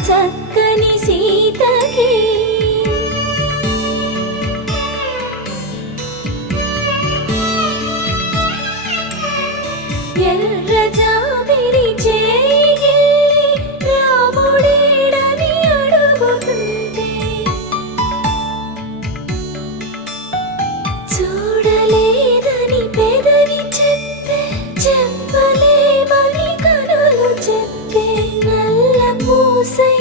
చక్కని సీతకి ఎర్ర జాబిలి చేయి రాముడేడని అడుగుతుంటే చూడలేదని పెదవి చెప్పే చెప్పలేమని కనులు చెప్పే నల్ల పూసై